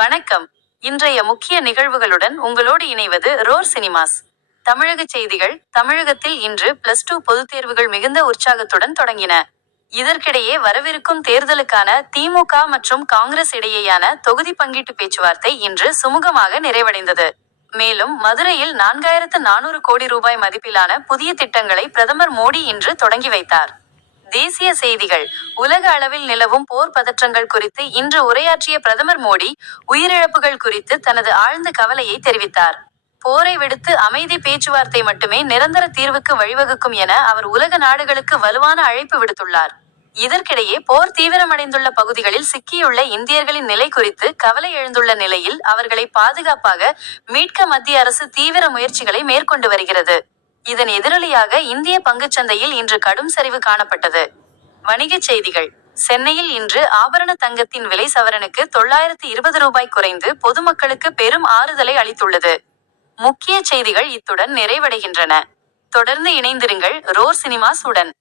வணக்கம். இன்றைய முக்கிய நிகழ்வுகளுடன் உங்களோடு இணைவது ரோர் சினிமாஸ். தமிழக செய்திகள். தமிழகத்தில் இன்று +2 பொதுத் தேர்வுகள் மிகுந்த உற்சாகத்துடன் தொடங்கின. இதற்கிடையே வரவிருக்கும் தேர்தலுக்கான திமுக மற்றும் காங்கிரஸ் இடையேயான தொகுதி பங்கீட்டு பேச்சுவார்த்தை இன்று சுமூகமாக நிறைவடைந்தது. மேலும் மதுரையில் 4400 கோடி ரூபாய் மதிப்பிலான புதிய திட்டங்களை பிரதமர் மோடி இன்று தொடங்கி வைத்தார். தேசிய செய்திகள். உலக அளவில் நிலவும் போர் பதற்றங்கள் குறித்து இன்று உரையாற்றிய பிரதமர் மோடி, உயிரிழப்புகள் குறித்து தனது ஆழ்ந்த கவலையை தெரிவித்தார். போரை விடுத்து அமைதி பேச்சுவார்த்தை மட்டுமே நிரந்தர தீர்வுக்கு வழிவகுக்கும் என அவர் உலக நாடுகளுக்கு வலுவான அழைப்பு விடுத்துள்ளார். இதற்கிடையே போர் தீவிரமடைந்துள்ள பகுதிகளில் சிக்கியுள்ள இந்தியர்களின் நிலை குறித்து கவலை எழுந்துள்ள நிலையில் அவர்களை பாதுகாப்பாக மீட்க மத்திய அரசு தீவிர முயற்சிகளை மேற்கொண்டு வருகிறது. இதன் எதிரொலியாக இந்திய பங்குச்சந்தையில் இன்று கடும் சரிவு காணப்பட்டது. வணிகச் செய்திகள். சென்னையில் இன்று ஆபரண தங்கத்தின் விலை சவரனுக்கு 920 ரூபாய் குறைந்து பொதுமக்களுக்கு பெரும் ஆறுதலை அளித்துள்ளது. முக்கிய செய்திகள் இத்துடன் நிறைவடைகின்றன. தொடர்ந்து இணைந்திருங்கள் ரோர் சினிமாஸ் உடன்.